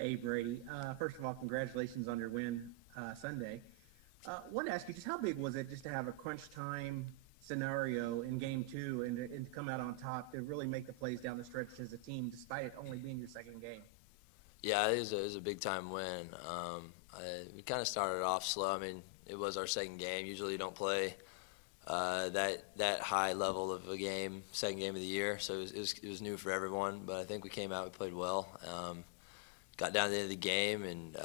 Hey, Brady. First of all, congratulations on your win Sunday. Want to ask you just how big was it just to have a crunch time scenario in game two and to come out on top to really make the plays down the stretch as a team, despite it only being your second game? Yeah, it was a big time win. We kind of started off slow. I mean, it was our second game. Usually, you don't play that high level of a game, second game of the year. So it was new for everyone. But I think we came out, we played well. Got down to the end of the game, and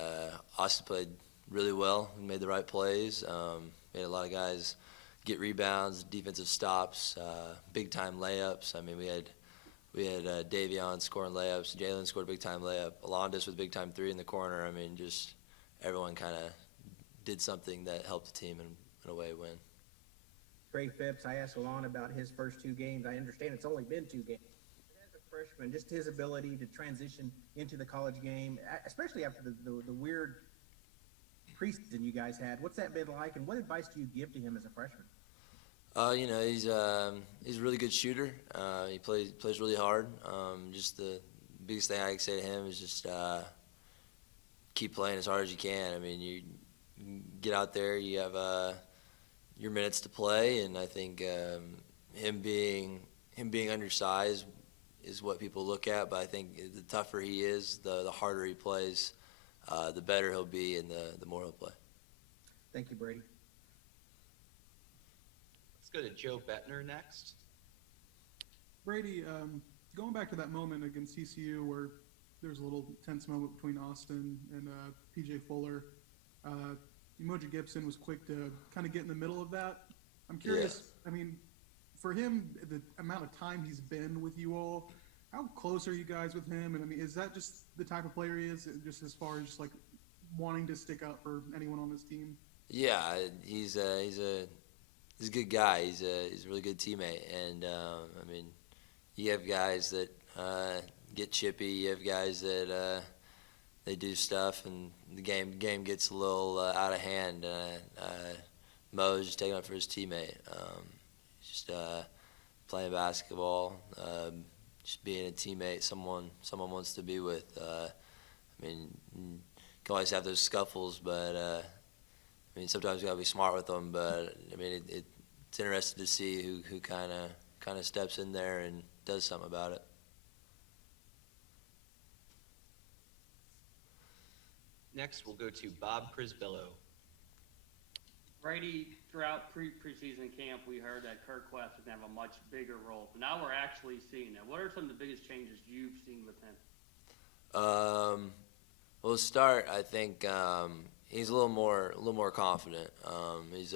Austin played really well. We made the right plays. We had a lot of guys get rebounds, defensive stops, big time layups. I mean, we had Davion scoring layups. Jalen scored a big time layup. Alondas with a big time three in the corner. I mean, just everyone kind of did something that helped the team in a way win. Trey Phipps, I asked Alon about his first two games. I understand it's only been two games. But as a freshman, just his ability to transition into the college game, especially after the weird preseason you guys had. What's that been like, and what advice do you give to him as a freshman? He's a really good shooter. He plays really hard. Just the biggest thing I can say to him is just keep playing as hard as you can. I mean, you get out there, you have your minutes to play, and I think him being undersized is what people look at. But I think the tougher he is, the harder he plays, the better he'll be, and the more he'll play. Thank you, Brady. Let's go to Joe Bettner next. Brady, going back to that moment against TCU where there was a little tense moment between Austin and PJ Fuller, Emoji Gibson was quick to kind of get in the middle of that. I'm curious, I mean, for him, the amount of time he's been with you all, how close are you guys with him? And I mean, is that just the type of player he is, just as far as just like wanting to stick up for anyone on his team? Yeah, he's a good guy. He's a really good teammate, and I mean, you have guys that get chippy. You have guys that they do stuff, and the game gets a little out of hand. Mo's just taking up for his teammate. Just playing basketball, just being a teammate, someone wants to be with. I mean, you can always have those scuffles, but I mean, sometimes you gotta be smart with them. But I mean, it's interesting to see who kind of steps in there and does something about it. Next, we'll go to Bob Prisbillo. Brady, throughout preseason camp, we heard that Kirk West was going to have a much bigger role. But now we're actually seeing it. What are some of the biggest changes you've seen with him? Well, to start, I think he's a little more confident. He's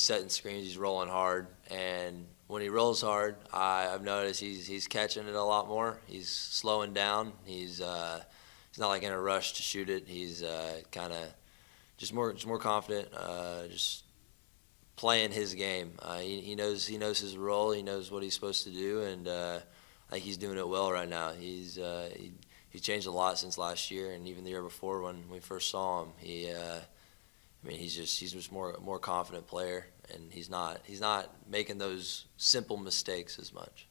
setting screens, he's rolling hard, and when he rolls hard, I've noticed he's catching it a lot more. He's slowing down. He's not like in a rush to shoot it. He's kind of just more confident, just playing his game. He knows his role. He knows what he's supposed to do, and I think he's doing it well right now. He's changed a lot since last year, and even the year before when we first saw him. He's just more confident player, and he's not making those simple mistakes as much.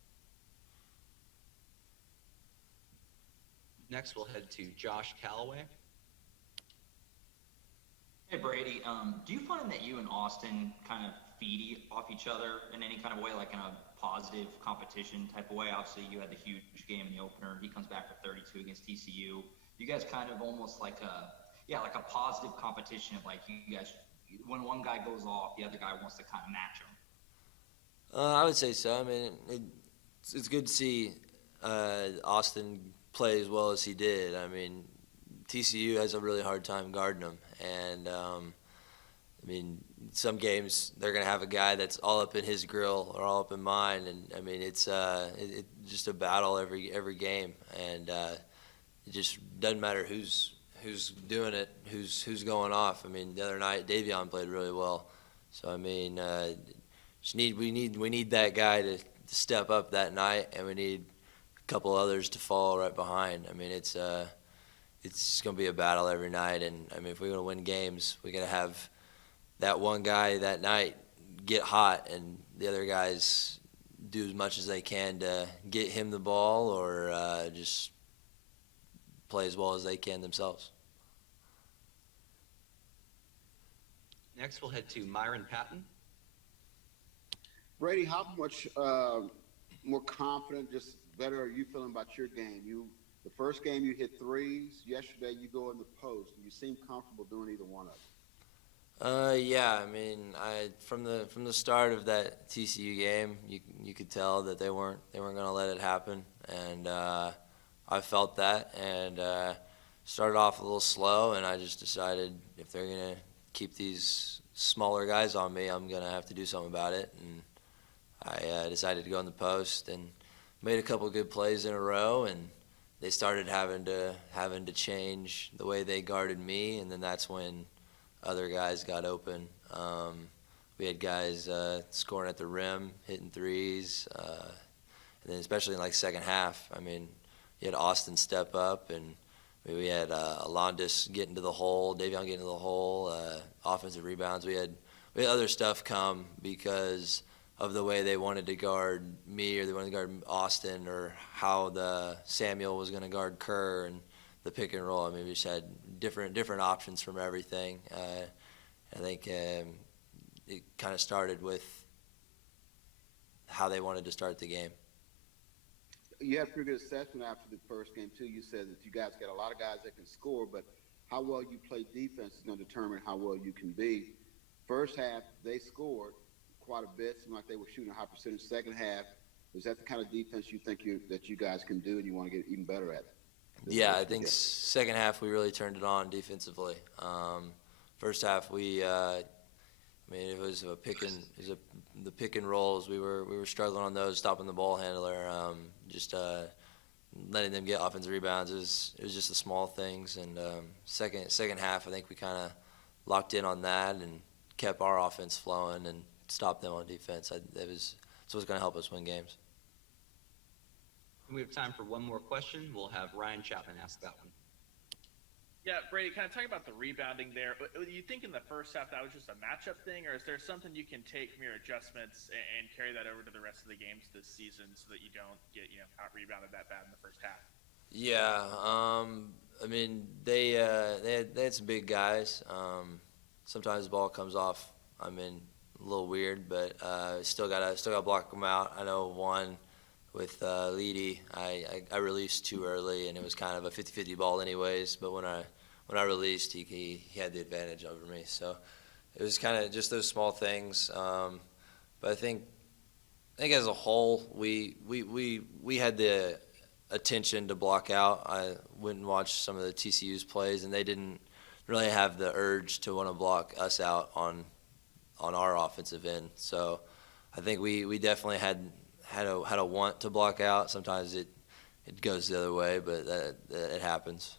Next, we'll head to Josh Calloway. Hey Brady, do you find that you and Austin kind of feed off each other in any kind of way, like in a positive competition type of way? Obviously, you had the huge game in the opener. He comes back with 32 against TCU. You guys kind of almost like a positive competition of like you guys, when one guy goes off, the other guy wants to kind of match him. I would say so. I mean, it's good to see Austin play as well as he did. I mean, TCU has a really hard time guarding him, and I mean, some games they're gonna have a guy that's all up in his grill or all up in mine, and I mean it's just a battle every game, and it just doesn't matter who's doing it, who's going off. I mean, the other night Davion played really well, so I mean, we need that guy to step up that night, and we need a couple others to follow right behind. I mean, it's just going to be a battle every night, and I mean, if we're going to win games, we got to have that one guy that night get hot, and the other guys do as much as they can to get him the ball or just play as well as they can themselves. Next, we'll head to Myron Patton. Brady, how much more confident, just better are you feeling about your game? The first game you hit threes. Yesterday you go in the post, and you seem comfortable doing either one of them. Yeah, I mean, from the start of that TCU game, you could tell that they weren't going to let it happen, and I felt that, and started off a little slow, and I just decided if they're going to keep these smaller guys on me, I'm going to have to do something about it, and I decided to go in the post and made a couple of good plays in a row, and they started having to change the way they guarded me, and then that's when other guys got open. We had guys scoring at the rim, hitting threes, and then especially in like second half. I mean, you had Austin step up, and we had Alondis get into the hole, Davion get into the hole, offensive rebounds. We had other stuff come because of the way they wanted to guard me, or they wanted to guard Austin, or how the Samuel was going to guard Kerr and the pick and roll. I mean, we just had different options from everything. I think it kind of started with how they wanted to start the game. You had a pretty good assessment after the first game too. You said that you guys got a lot of guys that can score, but how well you play defense is going to determine how well you can be. First half, they scored quite a bit. Seemed like they were shooting a high percentage. Second half, is that the kind of defense you think that you guys can do and you want to get even better at? Yeah, I think second half we really turned it on defensively. First half it was the pick and rolls. We were struggling on those, stopping the ball handler, just letting them get offensive rebounds. It was just the small things. And second half, I think we kind of locked in on that and kept our offense flowing and stopped them on defense. It's what's going to help us win games. We have time for one more question. We'll have Ryan Chapman ask that one. Yeah, Brady, kind of talking about the rebounding there. You think in the first half that was just a matchup thing, or is there something you can take from your adjustments and carry that over to the rest of the games this season so that you don't get out rebounded that bad in the first half? Yeah, I mean they had some big guys. Sometimes the ball comes off. I mean, a little weird, but still gotta block them out. I know one with Leedy, I released too early, and it was kind of a 50-50 ball anyways. But when I released, he had the advantage over me. So it was kind of just those small things. But I think as a whole, we had the attention to block out. I went and watched some of the TCU's plays, and they didn't really have the urge to want to block us out on our offensive end. So I think we definitely had a want to block out. Sometimes it goes the other way, but it happens.